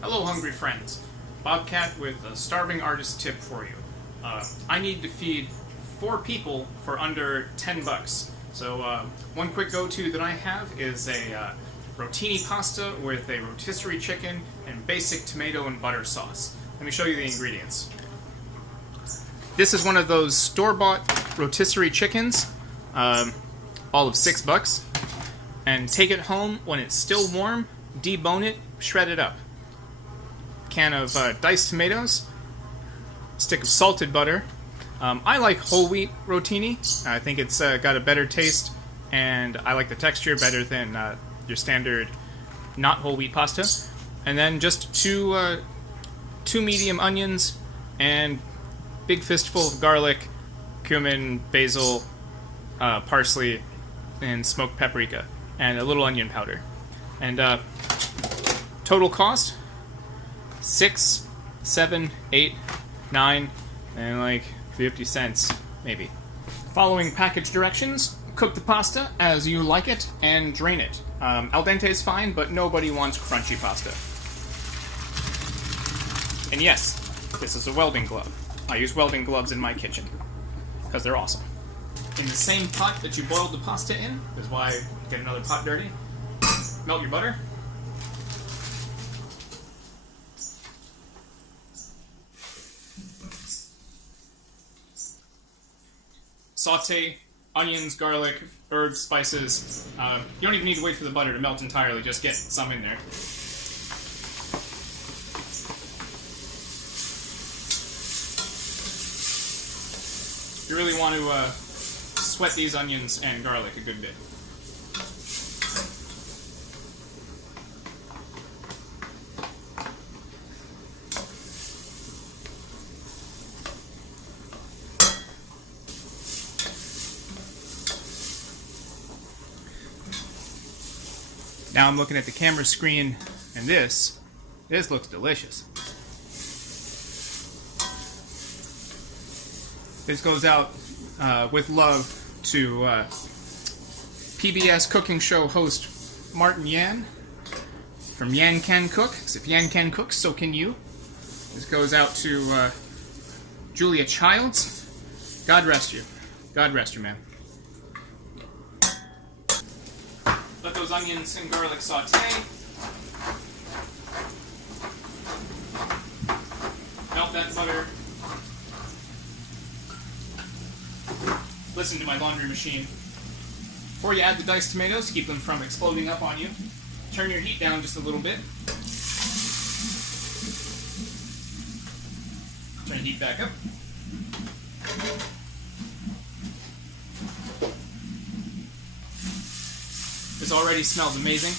Hello, hungry friends. Bobcat with a starving artist tip for you. I need to feed 4 people for under 10 bucks. So one quick go-to that I have is a rotini pasta with a rotisserie chicken and basic tomato and butter sauce. Let me show you the ingredients. This is one of those store-bought rotisserie chickens, all of 6 bucks. And take it home when it's still warm, debone it, shred it up. Can of diced tomatoes, stick of salted butter. I like whole wheat rotini. I think it's got a better taste, and I like the texture better than your standard not whole wheat pasta. And then just two medium onions and big fistful of garlic, cumin, basil, parsley, and smoked paprika, and a little onion powder. And total cost: 6, 7, 8, 9, and like 50 cents, maybe. Following package directions, cook the pasta as you like it and drain it. Al dente is fine, but nobody wants crunchy pasta. And yes, this is a welding glove. I use welding gloves in my kitchen because they're awesome. In the same pot that you boiled the pasta in, is why I get another pot dirty. Melt your butter. Saute onions, garlic, herbs, spices. You don't even need to wait for the butter to melt entirely, just get some in there. You really want to sweat these onions and garlic a good bit. Now I'm looking at the camera screen, and this looks delicious. This goes out with love to PBS cooking show host Martin Yan from Yan Can Cook. Because if Yan can cook, so can you. This goes out to Julia Childs. God rest you. God rest you, man. Let those onions and garlic saute. Melt that butter. Listen to my laundry machine. Before you add the diced tomatoes, to keep them from exploding up on you, turn your heat down just a little bit. Turn the heat back up. This already smells amazing.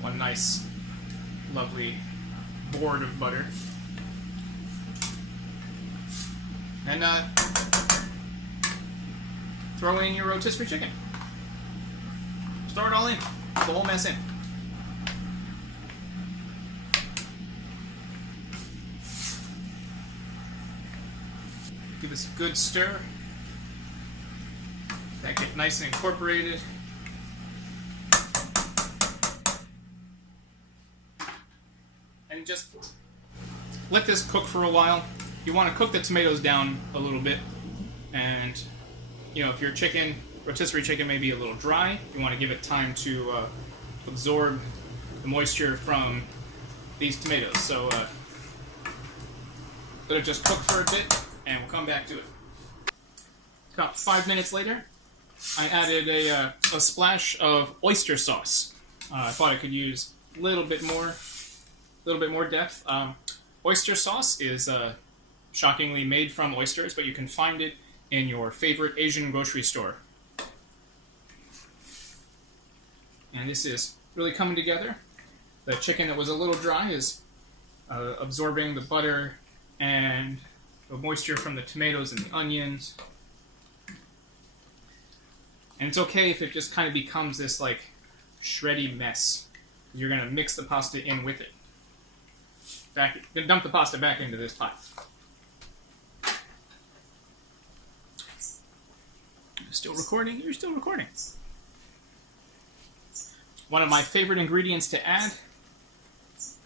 One nice, lovely board of butter. And throw in your rotisserie chicken. Just throw it all in. The whole mess in. Give this a good stir. That get nice and incorporated. And just let this cook for a while. You want to cook the tomatoes down a little bit. And, you know, if your chicken, rotisserie chicken, may be a little dry, you want to give it time to absorb the moisture from these tomatoes. So let it just cook for a bit, and we'll come back to it. About 5 minutes later, I added a splash of oyster sauce. I thought I could use a little bit more depth. Oyster sauce is shockingly made from oysters, but you can find it in your favorite Asian grocery store. And this is really coming together. The chicken that was a little dry is absorbing the butter and the moisture from the tomatoes and the onions. And it's okay if it just kind of becomes this like shreddy mess. You're going to mix the pasta in with it. Gonna dump the pasta back into this pot. Still recording? You're still recording. One of my favorite ingredients to add.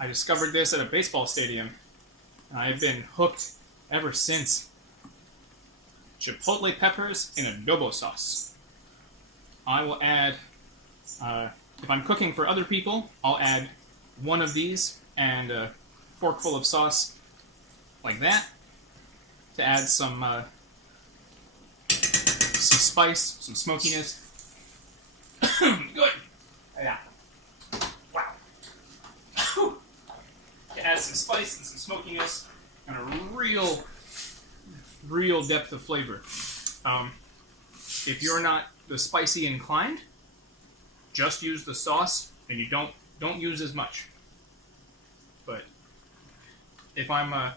I discovered this at a baseball stadium. I've been hooked ever since. Chipotle peppers in adobo sauce. I will add, if I'm cooking for other people, I'll add one of these and a forkful of sauce like that to add some spice, some smokiness. Good. Yeah. Wow. To add some spice and some smokiness and a real depth of flavor. If you're not the spicy inclined, just use the sauce and you don't use as much. But if I'm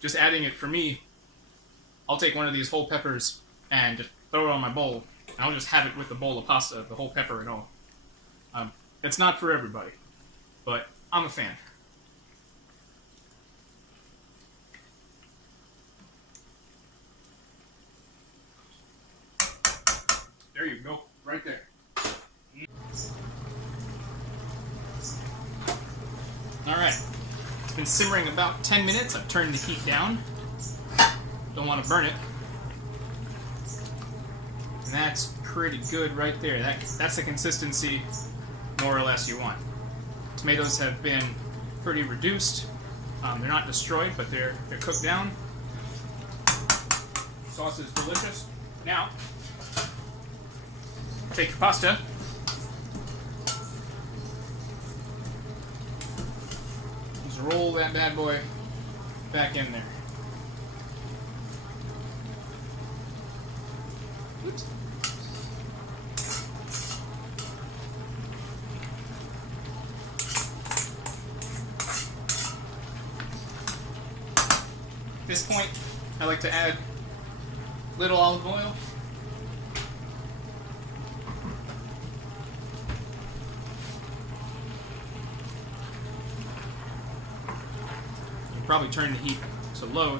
just adding it for me, I'll take one of these whole peppers and just throw it on my bowl. And I'll just have it with the bowl of pasta, the whole pepper and all. It's not for everybody, but I'm a fan. There you go, right there. Alright, it's been simmering about 10 minutes. I've turned the heat down. Don't want to burn it. And that's pretty good right there. That's the consistency, more or less, you want. Tomatoes have been pretty reduced. They're not destroyed, but they're cooked down. Sauce is delicious. Now, take your pasta. Just roll that bad boy back in there. Oops. At this point, I like to add a little olive oil. Probably turn the heat to low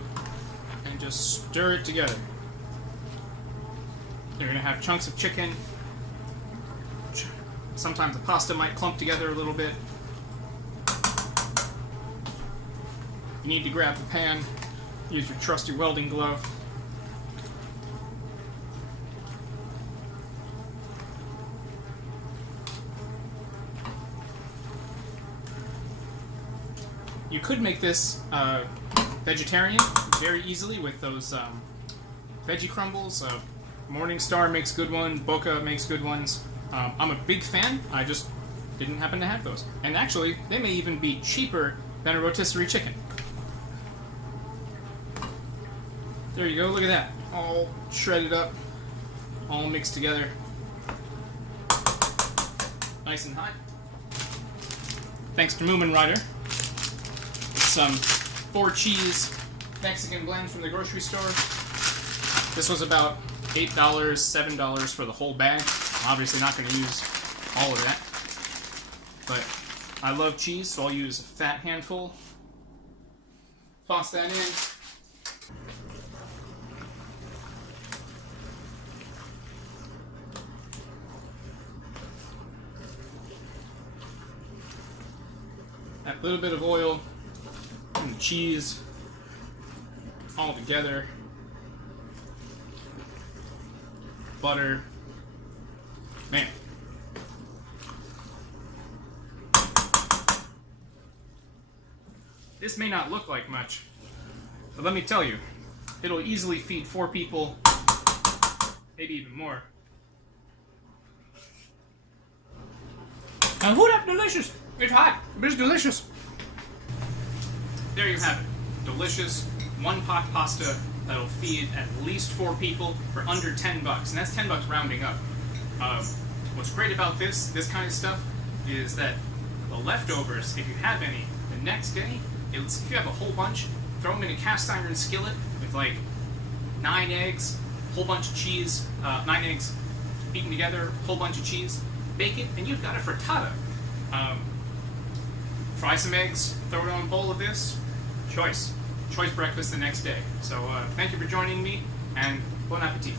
and just stir it together. You're going to have chunks of chicken. Sometimes the pasta might clump together a little bit. You need to grab the pan, use your trusty welding glove. You could make this vegetarian very easily with those veggie crumbles. Morningstar makes good ones. Boca makes good ones. I'm a big fan. I just didn't happen to have those. And actually, they may even be cheaper than a rotisserie chicken. There you go. Look at that. All shredded up. All mixed together. Nice and hot. Thanks to Moomin Rider. Some 4-cheese Mexican blend from the grocery store. This was about $8, $7 for the whole bag. I'm obviously not going to use all of that. But I love cheese, so I'll use a fat handful. Toss that in. That little bit of oil and the cheese all together. Butter. Man. This may not look like much, but let me tell you, it'll easily feed 4 people, maybe even more. And whoo, that's delicious! It's hot, but it's delicious. There you have it. Delicious, 1-pot pasta that'll feed at least 4 people for under $10, and that's $10 rounding up. What's great about this kind of stuff is that the leftovers, if you have any, the next day, if you have a whole bunch, throw them in a cast iron skillet with like 9 eggs, a whole bunch of cheese, 9 eggs beaten together, a whole bunch of cheese, bake it, and you've got a frittata. Fry some eggs, throw it on a bowl of this, Choice breakfast the next day. So thank you for joining me, and bon appetit.